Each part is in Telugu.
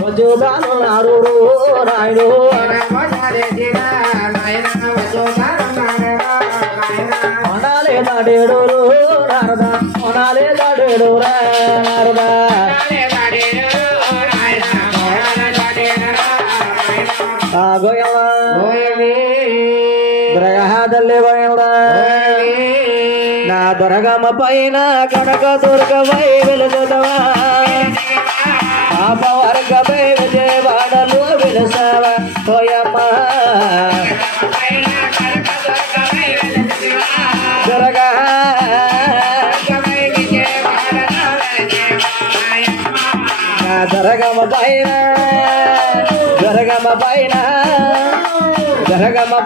వచ్చుతానున్నారు నాయుడు కొనాలే దాడేడు నారదా కొనాలే దాడేడు నారదా గ్రహాదల్లే పోయింద నా దొరగమ పైన కనక దుర్గమై వెలుగుదవా పాపవర్గమై విజయవాడలు వెలుసావా పోయమ్మ దొరగా నా దొరగమ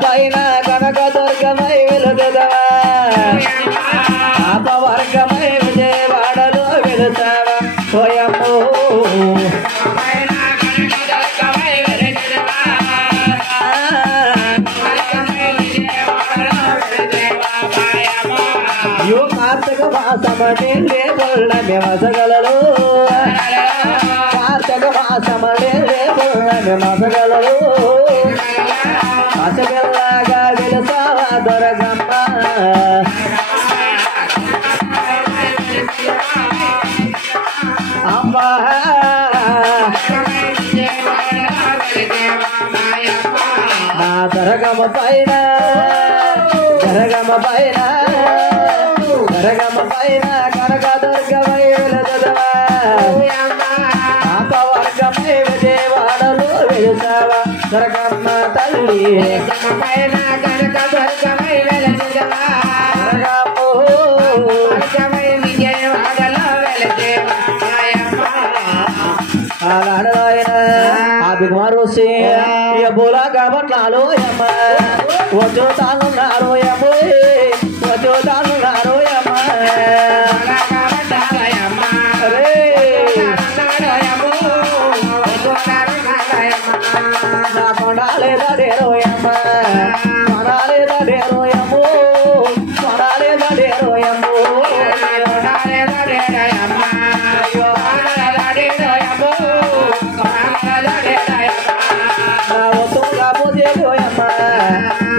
పైన కనక దుర్గమై వెలుగుదవా పాపవర్గమై విజయవాడలు వెలుసావా పోయమ్మో యో కార్తక మాసమనే లేబుళ్ళని మసగలలు కార్తక మాసమనే లేబుళ్ళని మసగలలు మసగల్లాగా వెలుసావా దొరగమ్మ అమ్మా నా దొరగమ పైన కనక దుర్గమై వెలుగుదవా పాపవర్గమై విజయవాడలు వెలుసావా దొరగమ్మ తల్లి పైన కనక దుర్గమై వెలుగుదవా విజయవాడలో వెలుసేవా అభిమారు బోలా కాబట్లాలో అమ్మ వచ్చుతానున్నారు వచ్చుతానున్నారు అమ్మ నా కొనాలేదా డేరోయమ్మ కొనాలేదా డేరోయమ్మ కొనాలేదా డేరోయమ్మ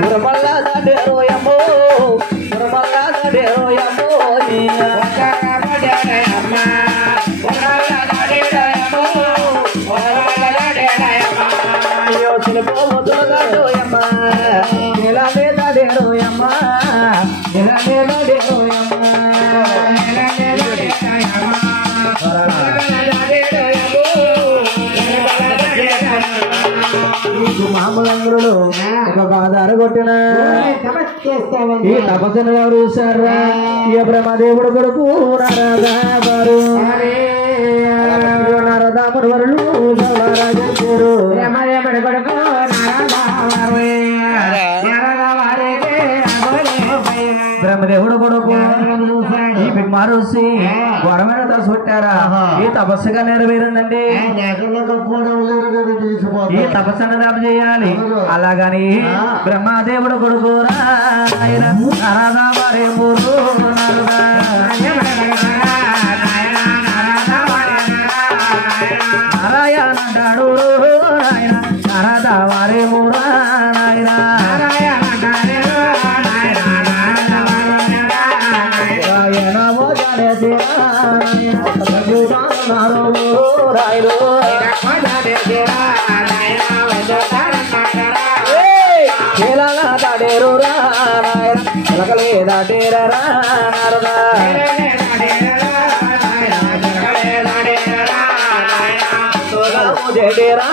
ఉరమల్లా దాడేరోయమ్మో చిలుపోతులదాడోయమ్మ నిలనే దాడేరోయమ్మ నిలనే దాడేరోయమ్మ మామూలందరూ ఒక బాధార కొట్టిన ఈ తపస్సును ఎవరు చూసారా ఈ బ్రహ్మదేవుడు కొడుకు నారదారు నారదాముడు వరులు రాజేశ్వరు బ్రహ్మదేవుడు కొడుకు బ్రహ్మదేవుడు కొడుకు ఈ బిగ్మారుసి వరమైన దశ పెట్టారా ఈ తపస్సుగా నెరవేరిందండి ఈ తపస్సును దాప చేయాలి అలాగని బ్రహ్మదేవుడు కొడుకు నారాయణ అంటాడు నారదా వారే మూరా నాయన దాడేరు దాడేరా జడేరా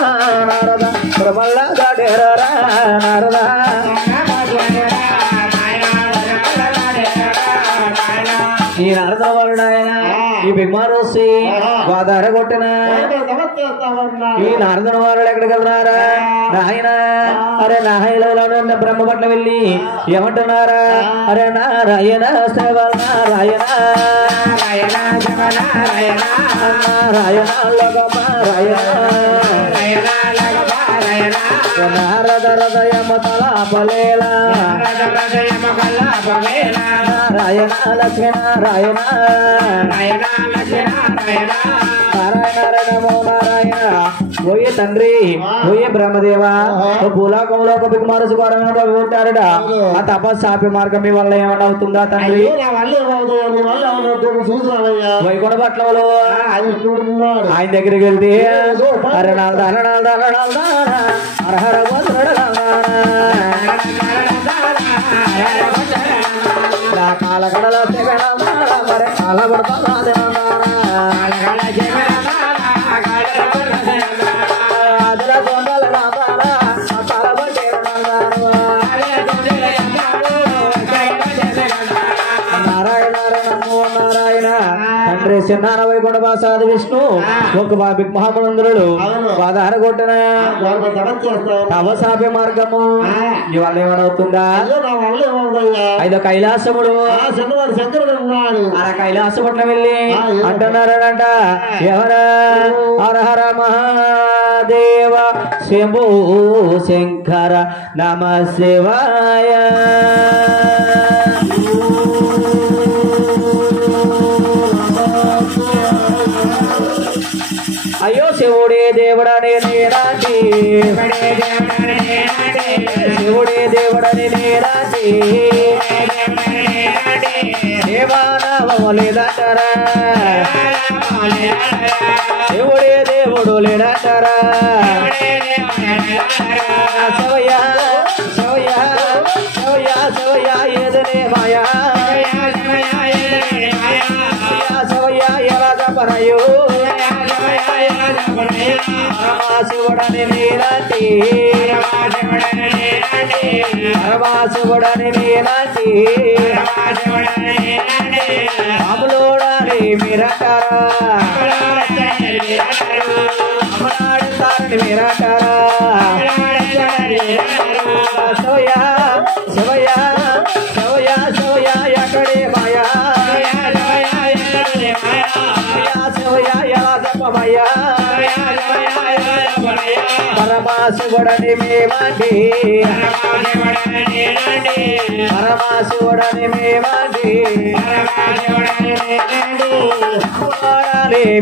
నారద ప్రమల్లా దాడేరా నారద ఈ నారద వాడు ఆయన ఈ బిగ్మారోసి గోదావర కొట్టిన ఈ నారదన వారు ఎక్కడికి వెళ్తున్నారా నాయన అరే నారాయణ బ్రహ్మ పట్ల వెళ్ళి ఏమంటున్నారా అరే నారాయణ సేవ నారాయణ నారాయణ నారాయణ నారాయణ నారద హృదయమ తలాపలేల నారాయణ లక్ష్మీ నారాయణ నారాయణ నమో నారాయణ ఓయే తండ్రి ఓయే బ్రహ్మదేవ భూలోకంలో ఒక బిగుమారు పెట్టారట ఆ తపస్సు ఆపి మార్గం మీ వల్ల ఏమన్నా అవుతుందా తండ్రి వైకుంఠ పట్లలో ఆయన దగ్గరికి వెళ్తే కాలకడలో మరి కాల పడతా చిన్నాన వైకుంఠ బాసాది విష్ణు ఒక బాబిక్ మహాపురంధరుడు బాధార కొట్టిన తపసాపి మార్గము ఇవాళ ఏమనవుతుందా ఐదో కైలాసముడు అలా కైలాసపట్నం వెళ్ళి అంటున్నారనంట ఎవరా హర హర మహాదేవ శంభో శంకర నమ శివాయ అయ్యో శివుడే దేవుడని నేరాటి శివుడే దేవుడని నేరాటి దేవానామము లేదంటారా శివుడే దేవుడు లేదంటారా శివయ్య శివయ్య శివయ్య శివయ్య ఏదనే మాయా శివయ్య ఎలా చెప్పనయ్యో పరమాశివుడని నీరాటి పరమాశివుడని నీరాటి అమలోడని మీరంటారా అమలాడతారని మీరంటారా శివయ్య శివయ్య శివయ్య శివయ్య ఎక్కడే మాయా శివయ్య ఎలా చెప్పమయ్యా పరమాశివుడని మేమండి పరమాశివుడని మేమండి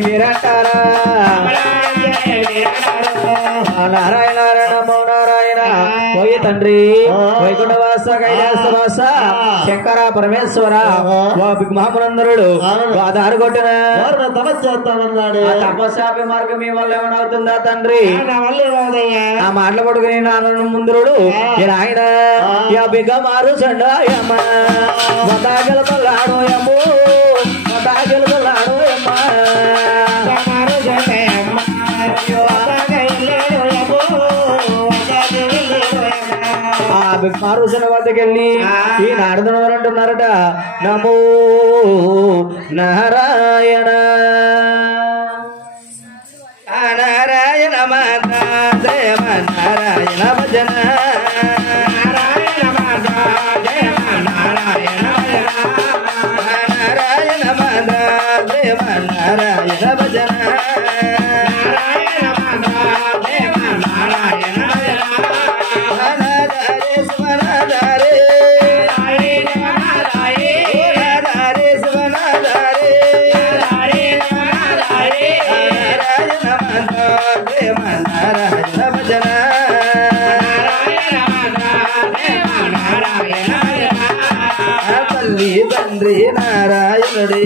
మీరంటారా నారాయణ నమో నారాయణ పోయి తండ్రి వైకుంఠవాస కైలాసవాస శంకర పరమేశ్వర మహాపురంధరుడు ఆధారు కొట్టిన తపస్సాపి మార్గం మీ వల్ల ఏమవుతుందా తండ్రి ఆ మాటలు పడుకుని నాన్న ముందురుడు ఆయన బిగ మారు చండాయమ్మ గెలుపలాడోయమ్ము గెలుపలాడోయమ్మ ఆ బిగ్మారుసిన వద్దకెళ్ళి ఈ నారదుడు అంటున్నారట నమో నారాయణ నారాయణ మాతా జయ నారాయణ భజన నారాయణ మాతా జయ నారాయణ నారాయణ మాతా జయ నారాయణ భజన నారాయణ మాతా జయ నారాయణ తండ్రి నారాయణుడి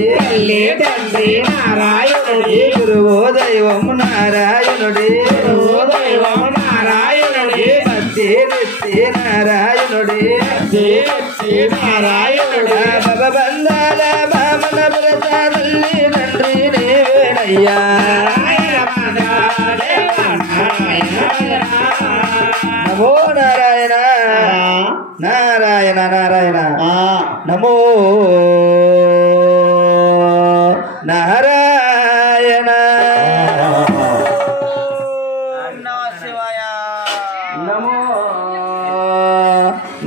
తండ్రి నారాయణుడి గురువో దైవం నారాయణుడి గురువో దైవం నారాయణుడి భక్తి నిత్తి నారాయణుడి భక్తి నారాయణుడి భగబంధాల బామన ప్రసాదల్లి తండ్రి నీవేనయ్యా నమో నారాయణ నారాయణ నారాయణ నమో నారాయణ నమో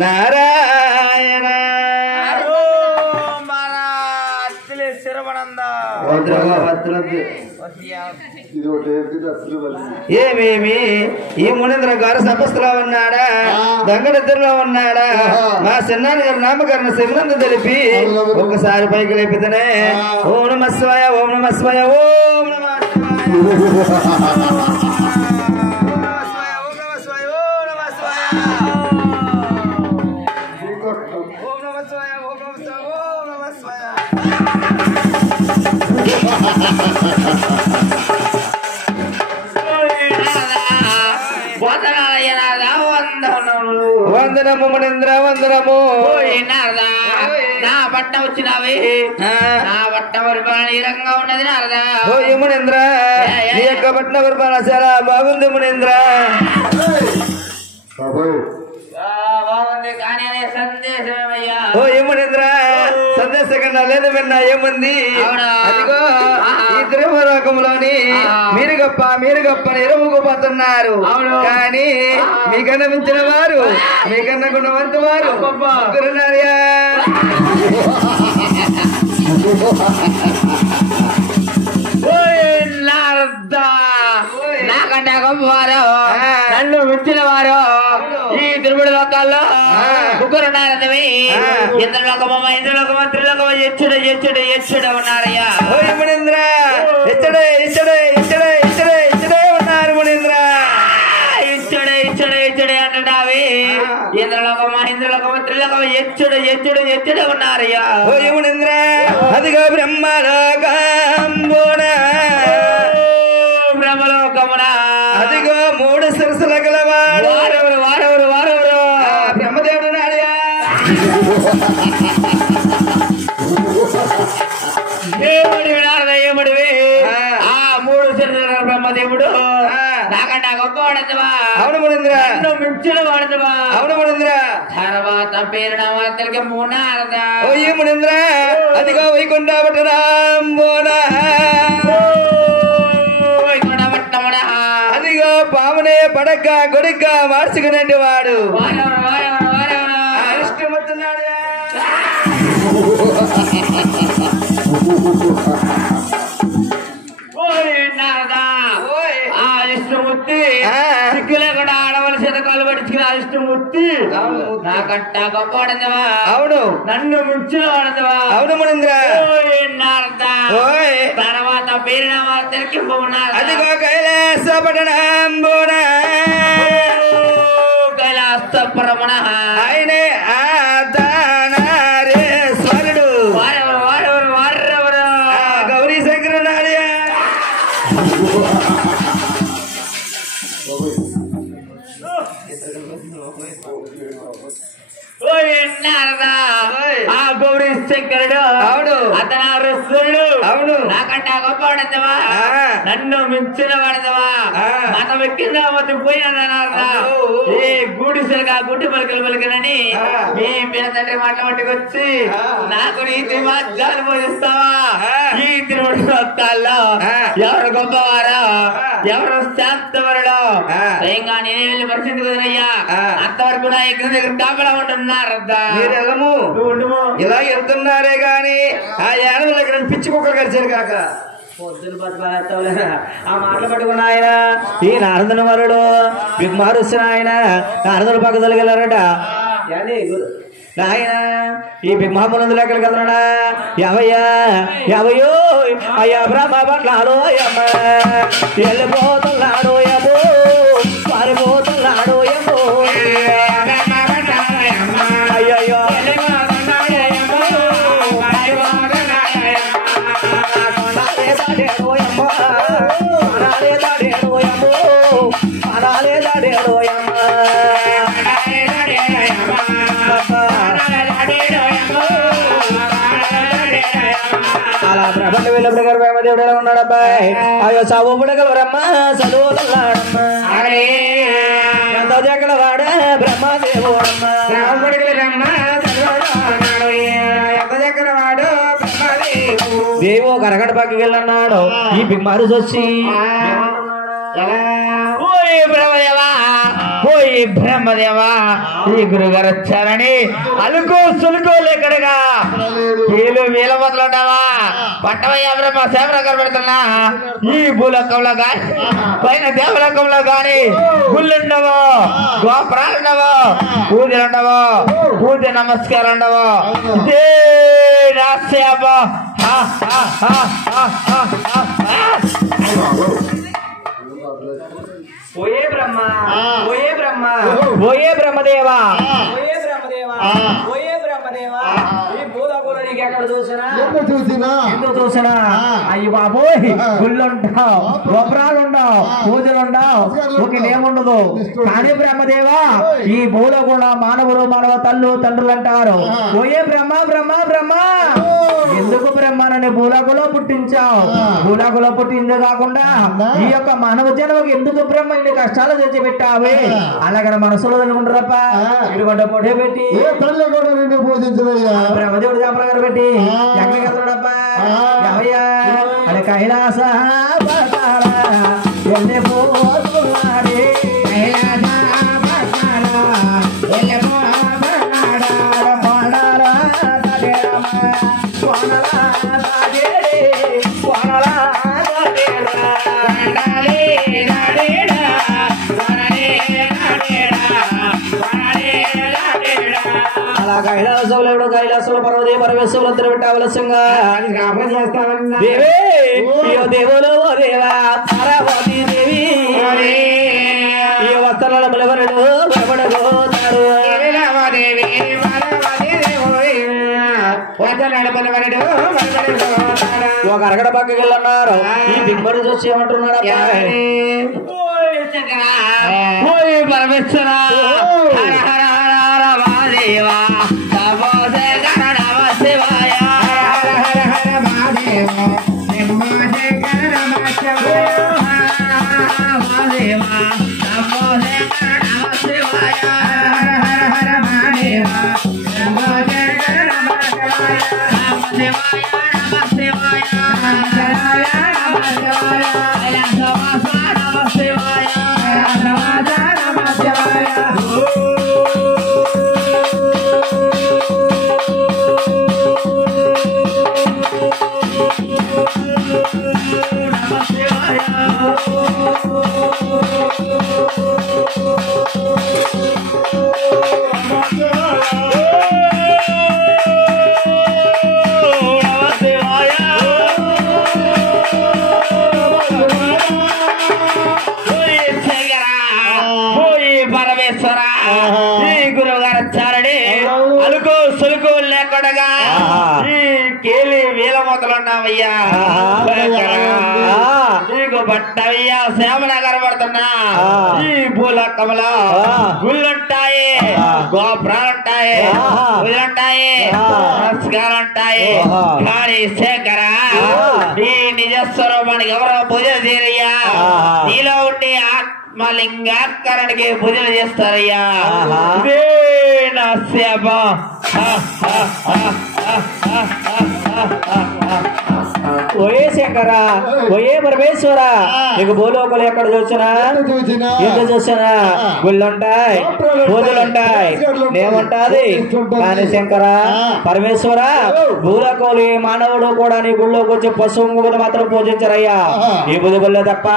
నారాయణ ఏమేమి ఈ మునీంద్ర గారు సభస్థలో ఉన్నాడా దంగడిద్దరులో ఉన్నాడా మా చిన్నాన్న గారి నామకరణ శివనంద తెలిపి ఒకసారి పైకి లేపితేనే ఓం నమ శివాయ ఓం నమ శివాయ ఓం నమ శివాయ వందనము మునీంద్ర వందనము. నా బట్ట వచ్చినవి నా బట్ట పరిపాలనీరంగా ఉన్నది నారదా. ఓ మునీంద్ర నీ యొక్క పట్న పరిపాలన చాలా బాగుంది మునీంద్ర. బాగుంది కానీ అనే సందేశమేమయ్యా. ఓ మునీంద్ర సందేశం కన్నా లేదు విన్నా ఏముంది. అదిగో ఈ త్రిభులోకంలోని మీరు గొప్ప ఎరువుకుపోతున్నారు. కానీ మీకన్నా మించిన వారు మీకన్నా గుణవంతు వారు ముగ్గురున్నారయ్యా. నాకంటే గొప్పవారు నన్ను మించిన వారు ఈ తిరుమల లోకాల్లో ముగ్గురు ఉన్నారని ఇంద్రలోకమ ఇంద్రలోకమ త్రిలోకమ ఎచ్చుడు ఉన్నారయ్యా. మునీంద్ర ఇచ్చడే ఉన్నారు మునీంద్ర. ఇచ్చుడే అంటున్నావి ఇంద్రలోకమ త్రిలోకమ ఎచ్చుడు ఉన్నారయ్యా. మునీంద్ర అదిగో బ్రహ్మలోకమున అదిగో 3 శిరసుల గలవాడు వారెవరు బ్రహ్మదేవుడు నాడయా. ఏమడివి ఆ 3 శిరసుల బ్రహ్మదేవుడు నాకంటే గొప్ప వాడతావా. అవును మునీంద్ర మించిన వాడతావా. అవును మునీంద్ర తర్వాత పేరు నామాలకి మూనారదా. ఓ మునీంద్ర అదిగో వైకుంఠ అదిగో పామునే పడక గొడుక్క మార్చుకునేటి వాడు ఇష్టమవుతున్నాడు. ఇష్టమూర్తి సిక్కులే కూడా ఆడవలసి కాలు పట్టించుకుని ఆ ఇష్టమూర్తి నాకంట గొప్ప వాడదవా. అవును నన్ను మించిన వాడదవా. అవును మునీంద్ర తర్వాత పేరు నామాలకి అదిగో కైలాసపట్టణంబున కైలాసపురమణ ఆయనే ఆదానారేశ్వరుడు వారెవరు గౌరీ శంకర నాడయా. ఆ గౌరీ శంకరుడు అవును అతను రసుడు అవును నాకంటే గొప్ప వాడదవా. నన్ను మించిన వాడదవా. మతం ఎక్కిందా మతం పోయినదా. ఏ గూడిసలుగా గుడ్డి పలుకలు పలుకనని మీ తండ్రి మాట్లాడుకొచ్చి నాకు ఈ త్రిమాధ్యాలు బోధిస్తావా. ఈ తిరుమల వస్తాల్లో ఎవరు గొప్పవారో ఎవరు శాంతవరుడో స్వయంగా నేనే వెళ్ళి పరిస్థితి కుదరయ్యా. అంతవరకు నా ఎక్కడ దగ్గర కాపలా ఉంటున్నారు. ఇలా వెళ్తున్నారే గాని ఆ యానవుల దగ్గర పిచ్చి కుక్క గడిచారు కాక పొద్దున బతకాలేరా. ఆ మాటలు పట్టుకున్న ఆయన ఈ నారదుని వరుడు బిగ్మారు వచ్చిన ఆయన నారదుల పక్క తొలగలరట. ఆయన ఈ బిగ్మహమ్మనందులు ఎక్కడికి వెళ్తున్నాడా. యావయ్యో అయ్యా బ్రహ్మ పట్లాడో యమ్మ వెళ్ళిపోతున్నాడో యమో పారిపోతున్నాడో యమో అయ్యో అలా ప్రపంచ వెళ్ళినప్పుడు గారు బ్రహ్మదేవుడు ఎలా ఉన్నాడు అబ్బాయి. అయ్యో చావు పుడగలరమ్మా చదువుతున్నాడమ్మా ఎంత జగల వాడ బ్రహ్మదేవుడమ్మా దేవో కరగడ పక్కకి వెళ్ళన్నాడు. ఈ బిగ్మారు వచ్చి పోయి బ్రహ్మదేవా ఈ గురుగారు వచ్చారని అలుకో సులుకో లేకడగా వీలు వీల మొదలుంటావా. పట్టవయ్యా బ్రహ్మ సేవలు కనబడుతున్నా ఈ భూలోకంలో గాని పైన దేవలోకంలో గాని గుళ్ళుండవు గోపురాలుండవు పూజలుండవు పూజ నమస్కారం ఉండవు. ఇదే రాసేప ఓయే బ్రహ్మ ఓయే బ్రహ్మ ఓయే బ్రహ్మదేవా ఓయే బ్రహ్మదేవా ఓయే బ్రహ్మదేవా ఈ భూలోకంలో నీకు ఎక్కడ చూసినా ఎందుకు చూసినా అయ్యి బాబోయ్ గుళ్ళుంటావు గోపురాలుండవు పూజలుండవు ఒక నేముండదు కానీ బ్రహ్మదేవా ఈ భూలోకంలో మానవులు మానవ తల్లు తండ్రులు అంటారు ఓయే బ్రహ్మ బ్రహ్మ బ్రహ్మ ఎందుకు బ్రహ్మనని భూలోకంలో పుట్టించావు భూలోకంలో పుట్టిందే కాకుండా ఈ యొక్క మానవ జన్మకి ఎందుకు బ్రహ్మ ఇన్ని కష్టాలు తెచ్చి పెట్టావి అలాగని మనసులో అనుకుంటారప్ప ఇటువంటి పొడే పెట్టి బ్రహ్మదేవుడు చేపల పెట్టి ఎక్కడికి వెళ్తాడప్పా ఎవయ్యా అది కైలాస వెళ్ళిపోతున్నాడే అలా కైలాసంలో ఎవడో కైలాసంలో పర్వదే పరమేశ్వరులు అందరూ పెట్టవలసింగా దేవే దేవులు ఓ దేవా పార్వతీ దేవి ఈ వస్త్రాల బలవరుడు బలపడగోతారు ఒక అరగడ పక్కకి వెళ్ళన్నారు ఈ బిగ్బడి చూసి ఏమంటున్నాడు పరమేశ్వర హర హర హర హర మహాదేవా నమో శంకర నమ శివాయ హర హర హర మహాదేవా నమో శంకర నమ శివాయ మహాదేవా నమో శంకర నమ శివాయ హర హర హర మహాదేవా నమో శంకర నమ శివాయ నమ శివాయ నమ శివాయ నమ శివాయ నమ శివాయ నమ శివాయ నమ శివాయ పరమేశ్వర ఈ గురువు గారు వచ్చారని అలుకు సులుకు లేకుండా ఈ కేలి వీల మొదలున్నావయ్యా నీకు బట్టవయ్యా శ్యామలా కనబడుతున్నా ఈ భూలోకంలో గుళ్ళుంటాయి గోపురాలుంటాయి పూజలుంటాయి నమస్కారాలుంటాయి కానీ శేఖర నీ నిజస్వరూపానికి ఎవరో పూజలు తీరయ్యా నీలో ఉండి ఆత్మలింగాకరణకి పూజలు చేస్తారయ్యా ఇదే నా సేవ ఓయే శంకర ఓయే పరమేశ్వర నీకు భూలోకలు ఎక్కడ చూసినా ఎందుకు చూసినా గుళ్ళుంటాయి పూజలుంటాయి నేముంటాది కానీ శంకర పరమేశ్వర భూలోకలు ఏ మానవుడు కూడా నీ గుళ్ళోకి వచ్చి పశువు మాత్రం పూజించరయ్యా ఈ బుధుగుల్లో తప్ప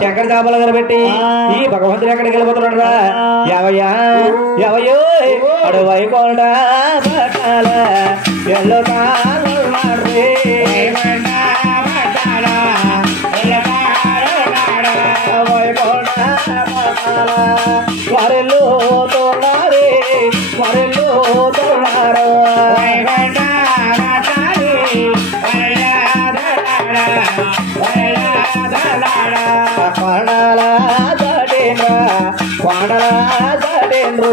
శంకర చేపల పెట్టి ఈ భగవంతుడు ఎక్కడికి వెళ్ళిపోతున్నాడు ఎవయ్యా ఎవయో అడు వైకోండ పట్టాల ఎల్లో వరలు తోడారే వరలు తోడారు పాడాల దాడేంద్ర పాడాల దాడేంద్రు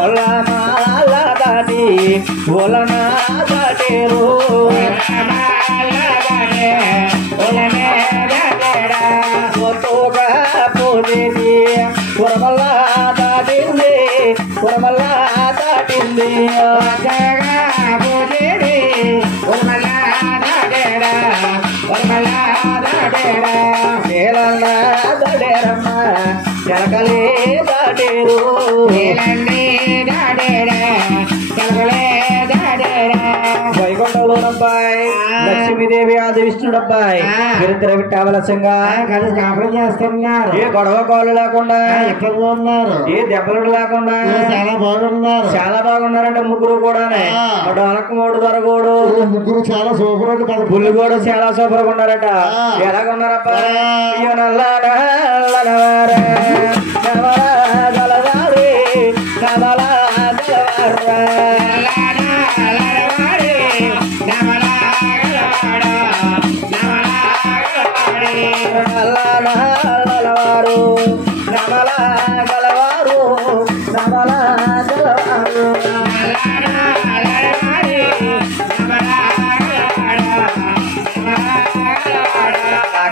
ఒలనాల దాటి ఒలనా దాటేరు ఒత్తుగా పూజేది కురమల్ల దాటింది కురమల్ల దాటింది పూజేది కురమల్ల దాటేడా కురమల్ల దాటేడా నేలన్నా దాడేరమ్మ జరగలే దాటేరు నేలన్నీ దాడేడా జరగలే దాడేడా వైకుంఠంలోనబ్బాయి లక్ష్మీదేవి ఆది విష్ణుడబ్బాయి వీరిద్దరు విట్టావలసంగా కలిసి కాపురం చేస్తున్నారు. ఏ గొడవ కోళ్ళు లేకుండా ఎక్కడ ఉన్నారు, ఏ దెబ్బలు లేకుండా చాలా బాగున్నారు. చాలా బాగున్నారంటే ముగ్గురు కూడానే డొనకమోడు దొరగోడు ముగ్గురు చాలా సూపర్ అండి. పుల్లు కూడా చాలా సూపర్ గా ఉన్నారట. ఎలాగున్నారబ్బా గలవారు నమల గలవారు నమల గలవారు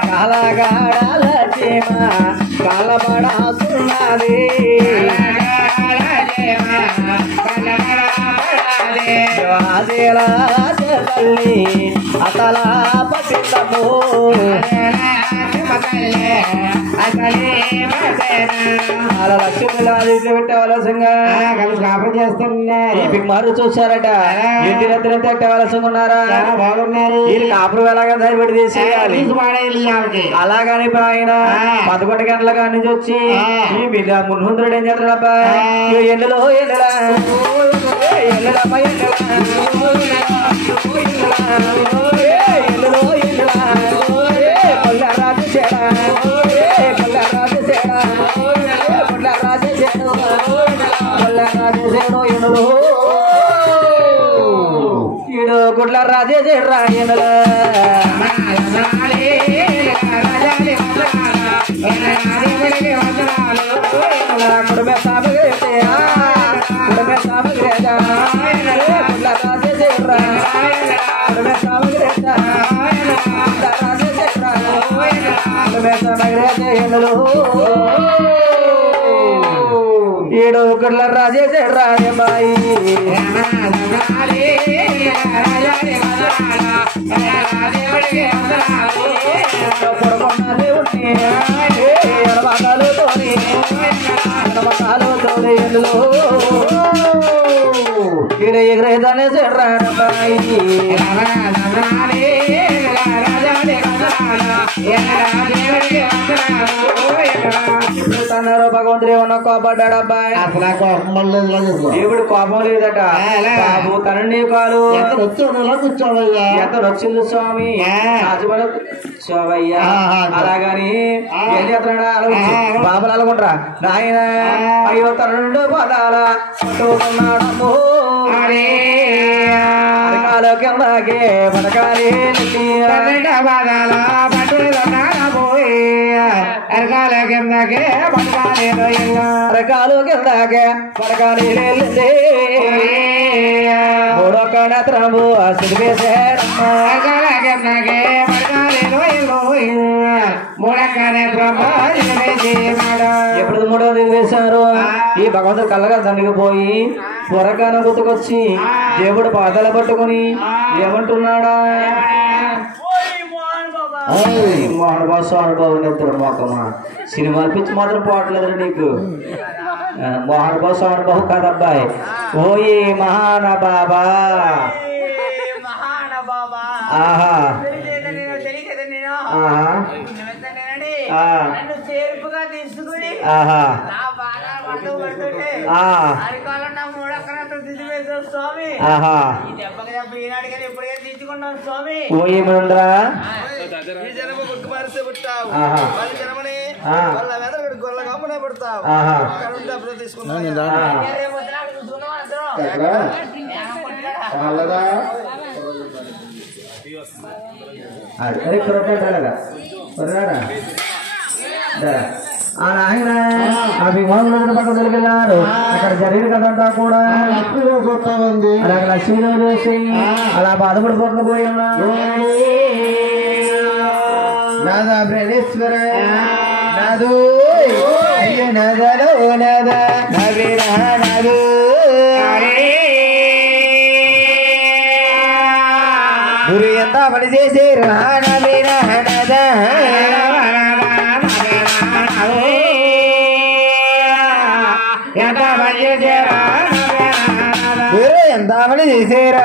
కాలగాడాల చీమ కాలబడాసున్నది తల్లి అతల పట్టిందము లక్ష్మీ పెట్టవలసింగా కలిసి కాపురం చేస్తున్నారు. బిగ్మారు చూసారట ఇంటి నెత్తిన పెట్టవలసింగా ఉన్నారా బాగున్నారు. వీళ్ళు కాపురం ఎలాగా సరిపెట్టి తీసేయాలి. అలాగని ఇప్పుడు ఆయన 11 గంటల కాడి నుంచి వచ్చి ఈ బిడ్డ మున్ముందుడు ఏం చేస్తాడబ్బా ఎల్లులో ఎల్లులా ఎల్లులమ్మ ఎల్లులో ఎల్లులా కొల్లరాజు చేడా కొల్లరాజు చేడా కొల్లరాజు చేడు కొల్లరాజు చేడు ఎనులు ఈడు గుడ్ల రాజే చేడ్రా ఎనుల కుటుంబ సామగ్రి కుటుంబ సామగ్రి గుడ్ల రాజే చేడ్రా కుటుంబ సామగ్రి రాజే చేడ్రా కుటుంబ సామగ్రి ఎనులు ఈడు గుడ్ల రాజే చేడ్రా బాయి ఈడ ఎగరేదానే చేడ్రా బాయి తన్నారు భగవంతుడు ఏమన్నా కోపడ్డాడు అబ్బాయి. ఇప్పుడు కోపం లేదట బాబు తనండి కాలు ఎంత వచ్చింది స్వామి శోభయ్యా అలాగని ఏం చేస్తున్నాడా బాబులు అలాగుంటారా నాయన అయ్యో తనండు పదాల పట్టుకున్నాడమ్మో అరకాలు కిందకే పడకాలి పదాల పట్టుకున్నాడపోయి అరకాలు కిందకే పడకాలి అరకాలు కిందకే పడకాలి మూడొక్క నేత్రము సిరివేశాడమ్మా అరకాల కిందకే పడకాలి మూడొక్క నేత్రము ఎప్పుడు మూడోది వేశారు. ఈ భగవంతుడు కళ్ళగా దండికి పోయి త్వరగానే గుర్తుకొచ్చి దేవుడు పాదాలు పట్టుకుని ఏమంటున్నాడా మోహన్ బాబు స్వామిబాబు నిద్ర మొక్కమా సినిమాలు పిచ్చి మాత్రం పోవట్లేదు నీకు. మోహన్ బాబు స్వామిబాబు కాదబ్బాయి ఓయి మహాన బాబా ఆహా చేర్పుగా తీసుకుని స్వామి ఎప్పుడైనా తీసుకున్నాం స్వామి ఓయేమండ్రా ఆయన అభిమానులు పక్కన వెళ్ళారు. అక్కడ జరిగిన కదంతా కూడా ఉంది. అలాగ లక్ష్మీలో చూసి అలా బాధపడిపోతున్న పోయి ఉన్నారు. నాదా ప్రణేశ్వర నాదు నదలో నద నదు గురు ఎంత పని చేసి రానద ఎంత పని చేసారా గురు ఎంత పని చేసేరా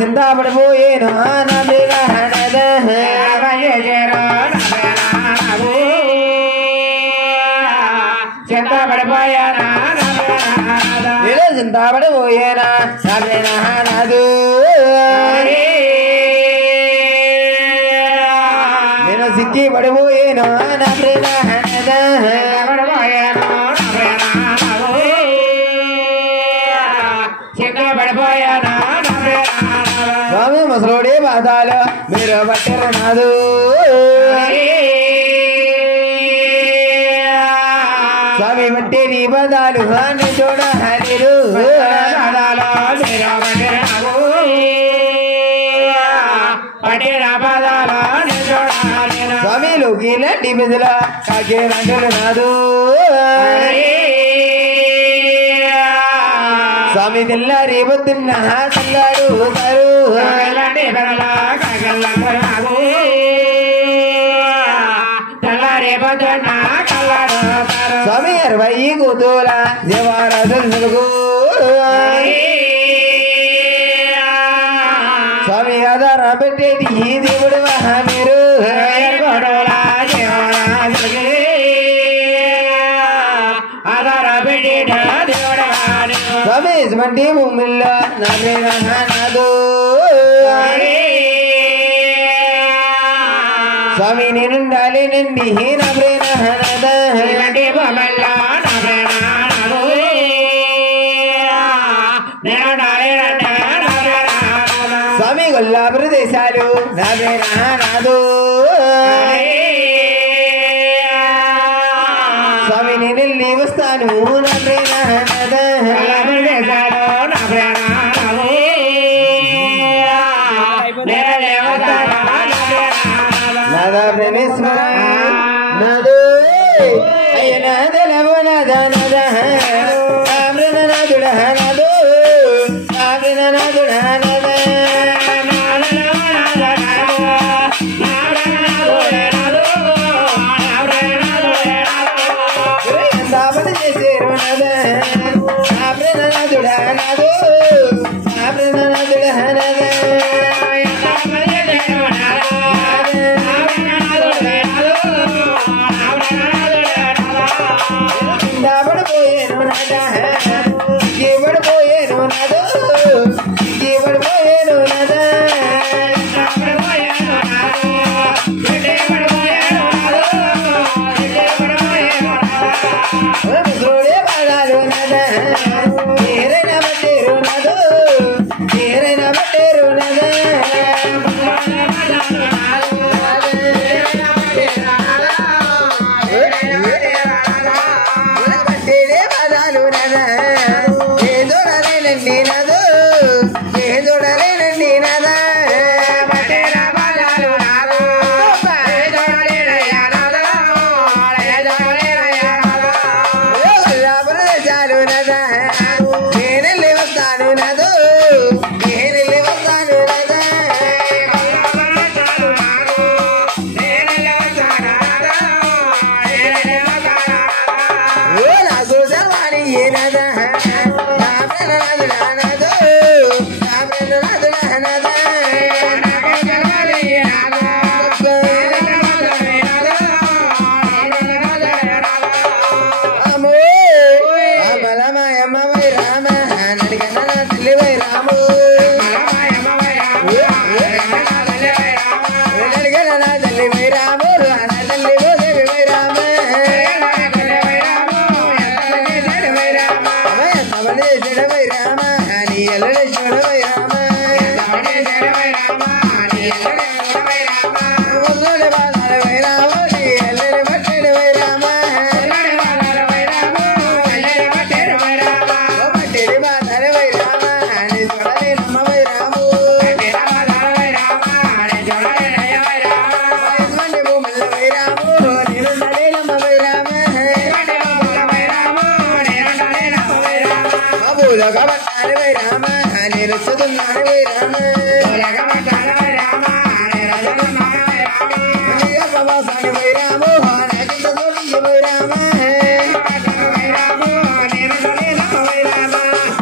చింతాపడిపోయేను చింతపడిపోయానా చింతాపడిపోయేనా నాదు నేను సిక్కి పడిపోయేను స్వామి ముసలోడే బాధాలు మీరు పట్టారు నాదు స్వామి బట్టి నీ పదాలు అని చూడ హరిరు స్వామిలోకి లాంటి బిజల కాకే రంగులు నాదు స్వామి తెల్లారి పొద్దున్న తెల్లారు స్వామి 60 కూతుల దేవారాధులకు స్వామి ఆధార పెట్టేది ఈ దేవుడు మీరు ఆధార పెట్టేట దేవుడు స్వామి ఇటువంటి భూమిల్లో నాదు స్వామి నేనుండాలి నండి స్వామి గొల్లా ప్రదేశాలు నాదు స్వామి నేను వస్తాను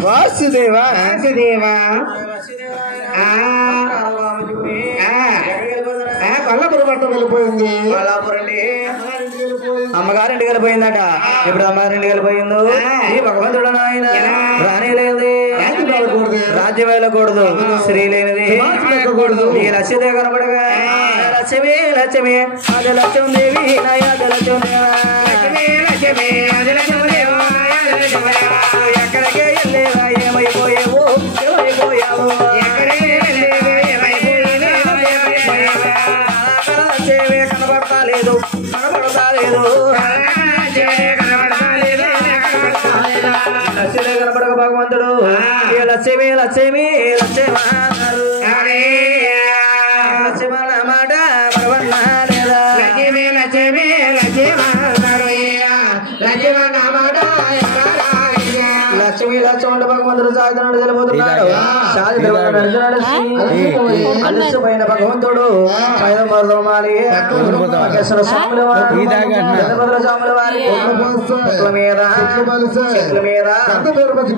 వాసుదేవా వెళ్ళిపోయింది అమ్మగారింటికి వెళ్ళిపోయిందట. ఇప్పుడు అమ్మగారింటికి వెళ్ళిపోయిందో ఈ భగవంతుడు నాయన రాణి లేనిది రాజ్యం వెళ్ళకూడదు, స్త్రీ లేనిది ఈ లక్ష్మీదేవి కనపడగా లక్ష్మి లక్ష్మి అది లక్ష్మీ దేవి నాయది లక్ష్మీ ఎక్కడికే వెళ్ళేవా ఏమైపోయావు ఏమైపోయావు కనబడతా లేదు కనబడతా లేదు లక్ష్మీ కనపడక భగవంతుడు లక్ష్మి లక్ష్మి లక్ష్మణ మాట మరవన్నా లేదా లక్ష్మి లక్ష్మి లక్ష్మి లక్ష్మణ భగవంతుడు సాధనుడు తెలిపోతున్నాడు. అలసిపోయిన భగవంతుడు స్వాముల వారి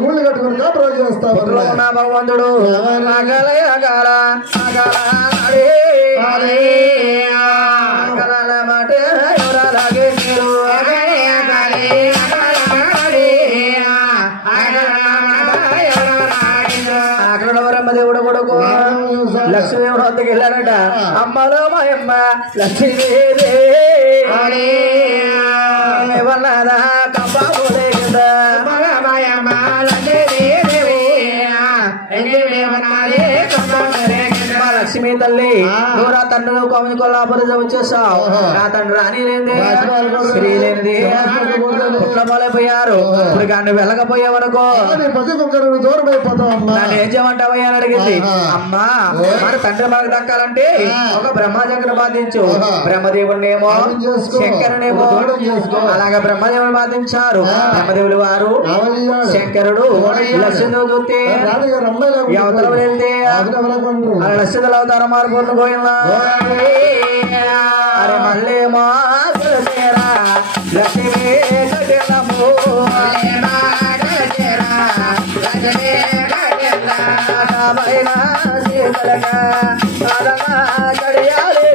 గూళ్ళు కట్టుకుని కాపురం చేస్తాను భగవంతుడు అగల అగల అగల మాట ఎవరాగే మీరు దేవుడు కొడుకు లక్ష్మీదేవుడు వద్దకు వెళ్ళారట. అమ్మలో మాయమ్మ లక్ష్మీదేవి ఎవరన్నా కంపాలు లేకుండా లక్ష్మీ తల్లి నువ్వు నా తండ్రి కోమి కొల్లాపురం వచ్చేసావు. నా తండ్రి రాని లేనిది స్త్రీ లేనిది పుట్లపోలేపోయారు. ఇప్పుడు కానీ వెళ్ళకపోయావనుకో దూరం అయిపోతావు. నన్ను ఏం చేయమంటావయ్యా అని అడిగింది. అమ్మా మన తండ్రి మనకు దక్కాలంటే ఒక బ్రహ్మచక్ర బాధించు. బ్రహ్మదేవుని ఏమో శంకరునేమో అలాగా బ్రహ్మదేవుని బాధించారు. బ్రహ్మదేవులు వారు శంకరుడు లక్ష్మీదేవి చూస్తే అవతల వెళ్తే లక్ష్మీదేవులు అవతారం మారిపోతుంది పోయిందా. అరే మళ్ళీ మా లక్ష్మీ కట్టెలము అదనా కడియాలి అదనా కడియాలు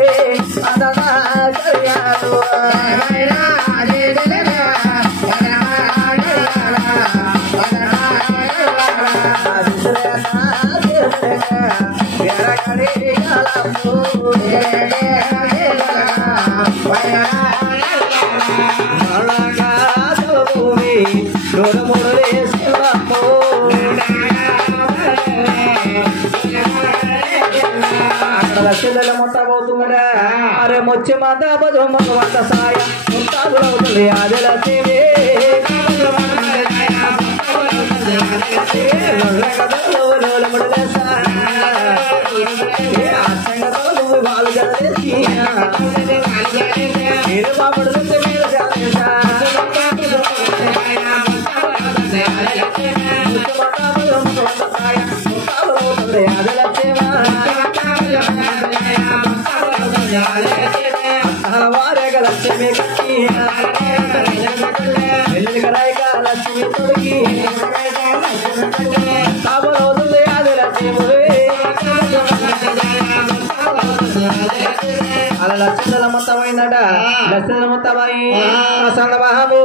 లక్ష్మీల మొట్టబోతుందా. అరే మొచ్చి మాత వంట సాయ ముట్టాదులవుతుంది అది లక్ష్మీ వాళ్ళు జరగేసి మీరు బాబడుతుంటే మీరు వారేగా లక్ష్మి కట్టి కరాయిగా లక్ష్మి తొడిగి కాబోతుంది అది లక్ష్మి అలా లక్షల మొత్తమైందట. లక్షల మొత్తమై సందబాబు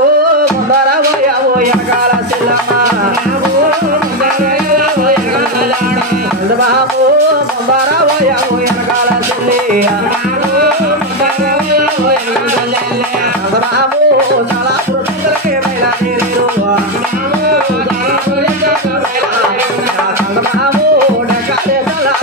ముందరబోయావు వెనకాల సిల్లమ్మ సందబాబు ముందరబోయావు వెనకాల సిల్లి సందబాబు చాలా పురుషులకే బయలుదేరు సందబాబు డకాలే సలాలు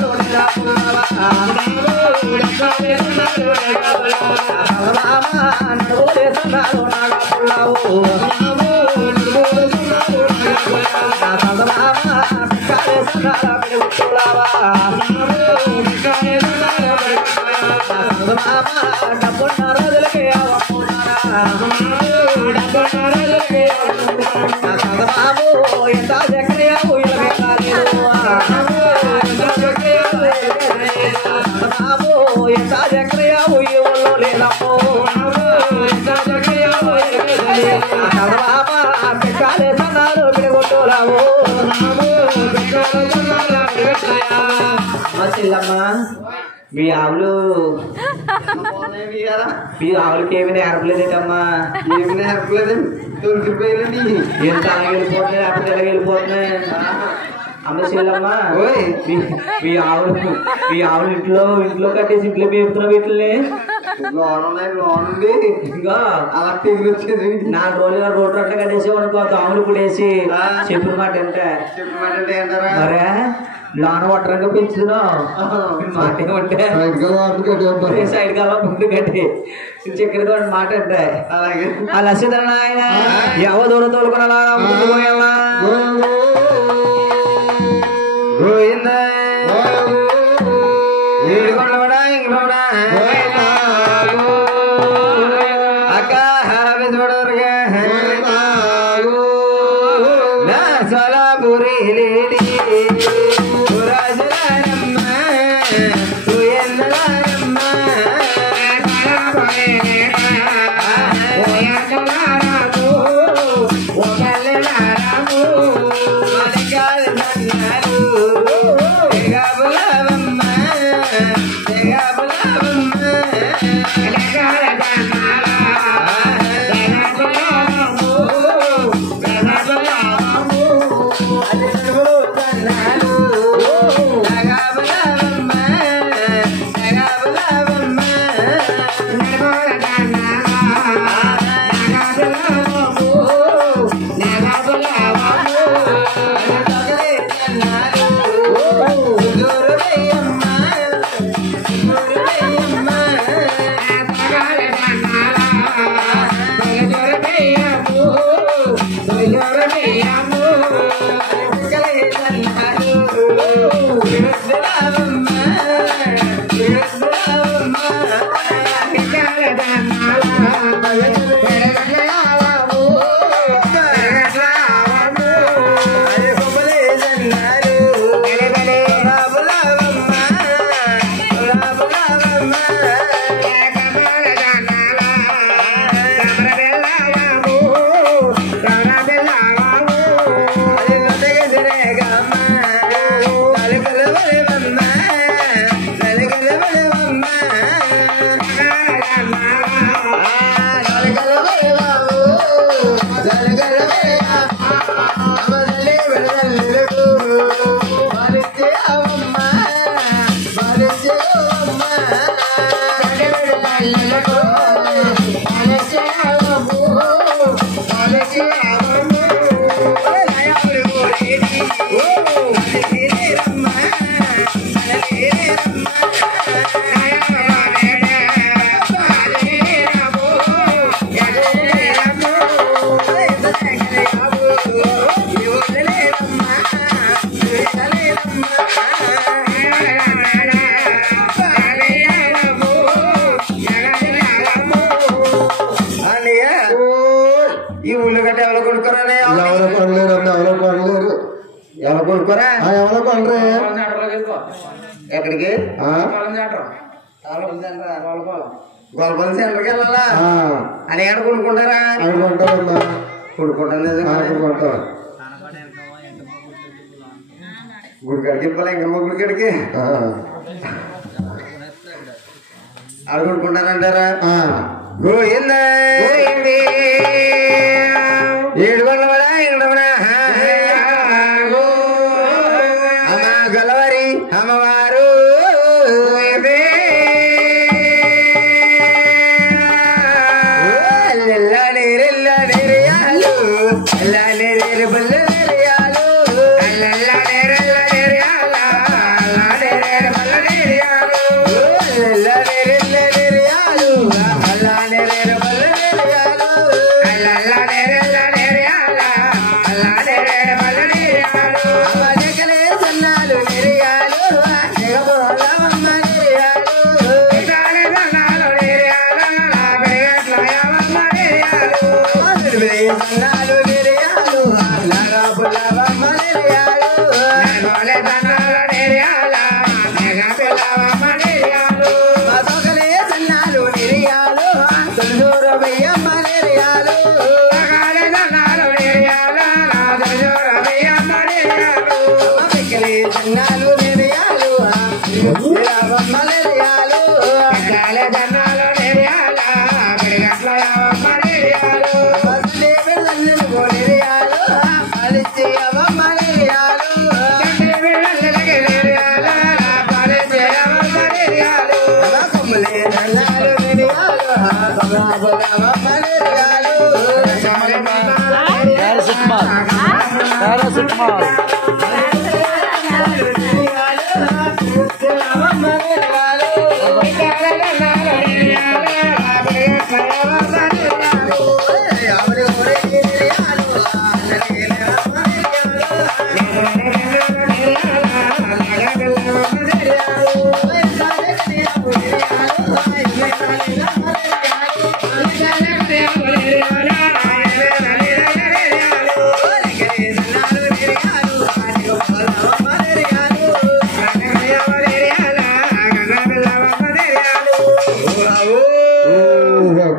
మీ ఆవులు మీ ఆవులకి ఏమి నేర్పలేదేటమ్మా? ఏమి నేర్పలేదండి, దొరికిపోయారండి. ఎంత వెళ్ళిపోతున్నాయి లేకపోతే ఎలా వెళ్ళిపోతున్నాయి? అమ్మ చెల్లమ్మా, మీ ఆవులు ఇంట్లో కట్టేసి ఇంట్లో మేపుతున్నావు వీటిని. లోనుంది ఇంకా అలా తెగులు వచ్చేది. 4 రోజులు రోడ్డు అట్ట కట్టేసి అనుకో, ఆవులు పుడేసి చెప్పిన మాట అంటే చెప్పమంటే ఏంటారా? మరే లోన ఒట్టరంగా పెంచుతున్నావు మాట ఏమంటే సైడ్ కాలం ముందు కట్టి చక్కెర మాట అంటే అలాగే ఆ లక్ష్మీధరణ ఆయన ఎవ దూరం తోలుకున్నా ముందు పోయాలా అక్క సలాపురి లేడి రాజులారమ్మ ఉయ్యలారమ్మ ఈ ఉల్లిగడ్డ ఎవరో కొనుక్కోరా? ఎవరో కొనలేరు అన్న, ఎవరో కొనలేరు. ఎవరో కొనుక్కోరా? ఎవరో కొనరే. ఎక్కడికి? గొల్లపల్లి సెంటర్కి వెళ్ళాలా? అని ఏడ కొనుక్కుంటారా? అనుకుంటారన్నా, కొనుక్కుంటాం లేదు అనుకుంటారు. గుడికాడికి ఇవ్వాలి, ఇంకమ్మ గుడికాడికి ఆడు కొనుక్కుంటారంటారా? గోయిందా ఏడు గొల్లవడా ఎండవడా అమ్మ గొల్లవారి అమ్మవారు నాలు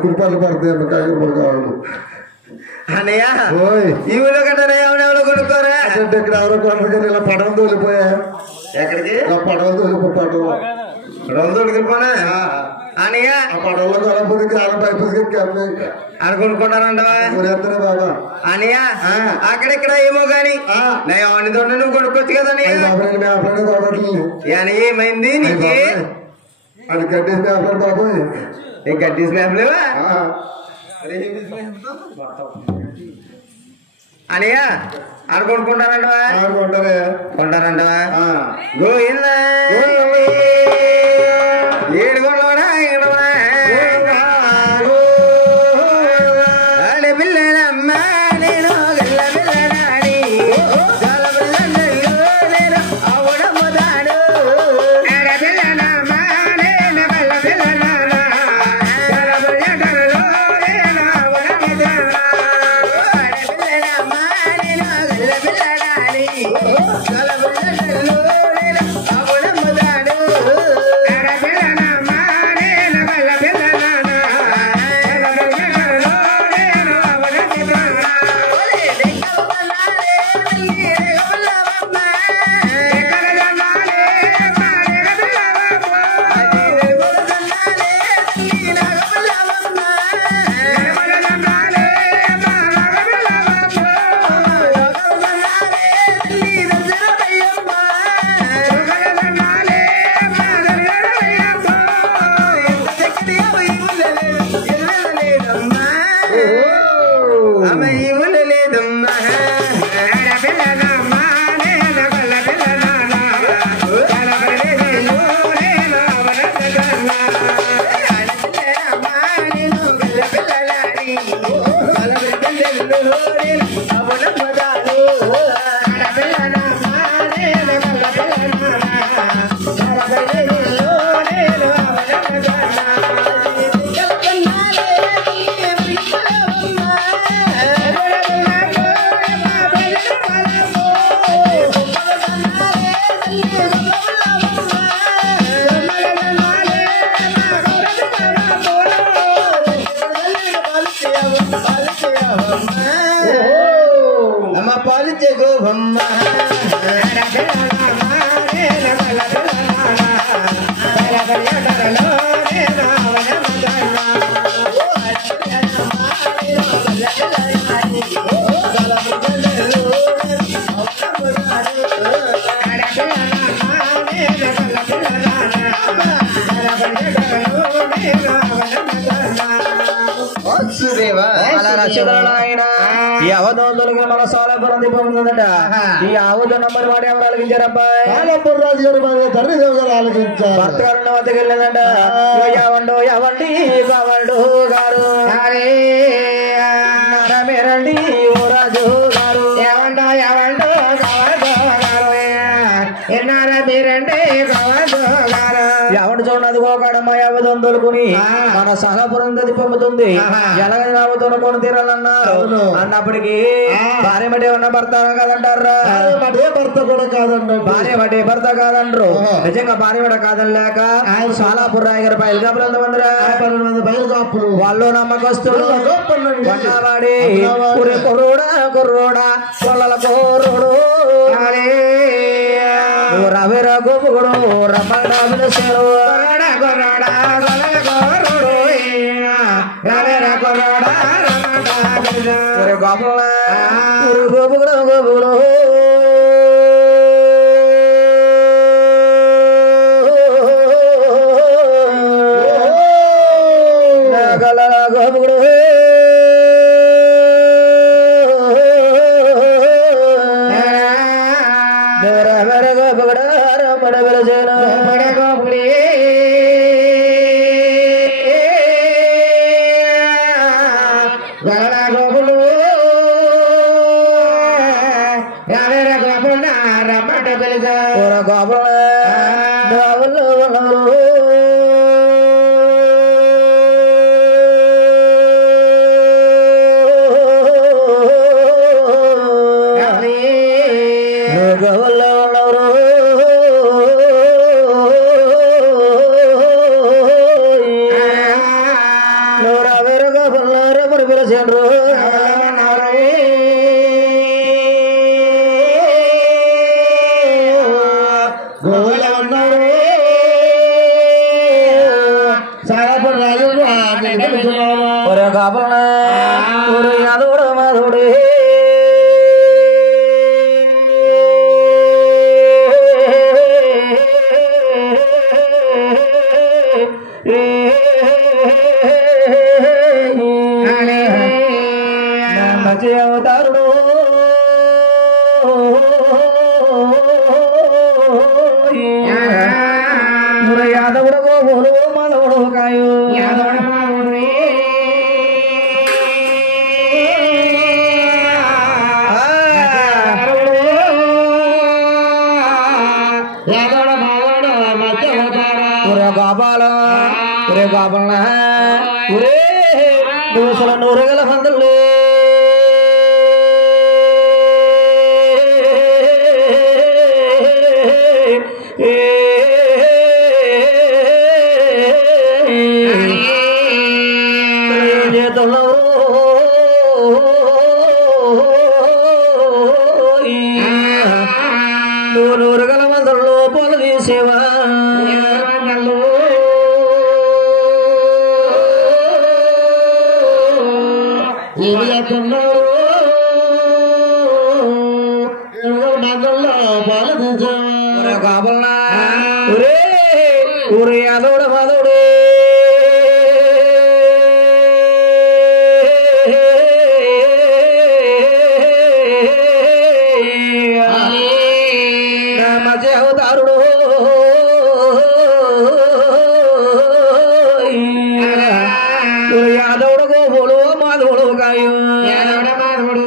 కుర్పాలు పడతాయి కావాలి అన్నయ్య ఓయ్ ఈ ఊళ్ళో కట్టనే ఎవడెవడో కొనుక్కోరా అంటే ఇక్కడ ఎవరో కొండకి ఇలా పడవలు తోలిపోయా ఎక్కడికి ఇలా పడవలు తోలిపో పడవ రోజు దొరికిపోనా అన్నయ్య ఆ పడవలో కొనపోతే కాలం పైపుకి అని కొనుక్కుంటారంట ఊరేస్తానే బాబా అన్నయ్య అక్కడెక్కడ ఏమో గాని నా ఎవరిని తోట నువ్వు కొనుక్కోవచ్చు కదా మేపడానికి తోడట్లేదు అని ఏమైంది నీకు అది కట్టేసి మేపడానికి బాబోయ్ నీకు గడ్డీస్ మేపలేవా అన్నయ్య ఆడ కొనుక్కుంటారంటవా కొంటారే కొంటారంటవా గోయిందా ఏడు కొండవడా ఏడవడా ఆడ పిల్లనమ్మా నేను గల్ల పిల్లనాడి చాలా పిల్లలు నేను అవుడమ్ముతాడు ఆడ పిల్లనమ్మా నేను గల్ల పిల్లనాడా చాలా పిల్లలు నేను అవుడమ్ముతాడు ఆడ పిల్లనమ్మా నేను గల్ల పిల్లనాడి చాలా పిల్లలు నేను అవుడమ్ముతాడు ఆడ పిల్లనమ్మా నేను గల్ల పిల్లనాడా అమ్మ పాలించే గోభమ్మ ఈ అవధోందులకి మన సోలాపురం దీపం ఉందట. ఈ ఆవుతో నంబర్ వాడు ఎవరు ఆలకించారబ్బాయి? రాజు గారు తండ్రి దేవతలు ఆలోచించారు. భర్త గారు వద్దకు వెళ్ళిందట. ఎవండు ఎవండి కావండు గారు మీరండి ఓ రాజు గారు ఎవండో ఎవండు కావండు గారు ఎన్నారా మీరండి కావండు గారు ఎవడు చూడదు పోకాడమ్మ యావదం తోలుకుని మన సహపురం గది పొందుతుంది. ఎలాగని రావుతో కొని తీరాలన్నారు అన్నప్పటికీ భార్య మటే ఉన్న భర్త కాదంటారా? భర్త కూడా కాదండి. భార్య మటే భర్త కాదంటారు. నిజంగా భార్య మట కాదని లేక సాలాపూర్ రాయ గారి బయలుగాపులు ఎంతమందిరా? 12 బయలుగాపులు. వాళ్ళు నమ్మకస్తుడు కొన్నవాడి కుర్రోడా కుర్రోడా కొల్లల కోరుడు రవిర గోపుడు రమణ పిలుస్తారు గోపుడు అవతారుడు యాదవుడు గోవులు మాధవుడు కాయు గోపాల ఒరే గోపాల ఒరే దోసల నూరగల మందులే నూరగల మందుల్లో పొల తీసేవా కావాలన్నా ఒరే ఊరు యాదవుడు మాధవుడు మధ్య అవతారుడు యాదవుడు గోపులు మాధవుడు కాయు మాధవుడు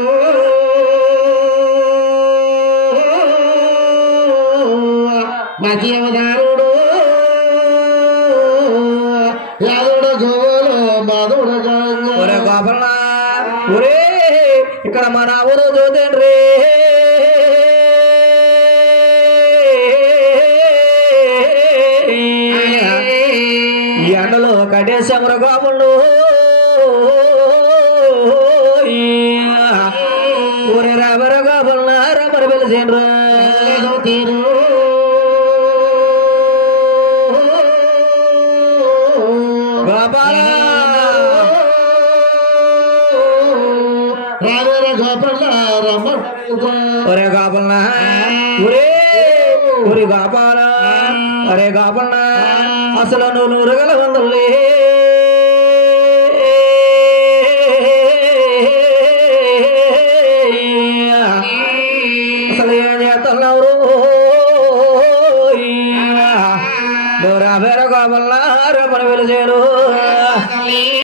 మధ్య అవతారుడు యాదవుడు గోవులు మాధవుడు ఒరే గోపన్న ఒరే ఇక్కడ మన ఊరు చూతండ్రి ఎండలో కట్టేశాము గోపులు ఊరి రబర గోపుల రబర పిలిచిండ్రు గోపాల ఒరే గోపాల ఒరే గోపాల ఒరే గోపాల అసలు నువ్వు నూరగల వందలే అసలు ఏం చేస్తున్నావు రాబేర గోపాల రేపని పిలిచారు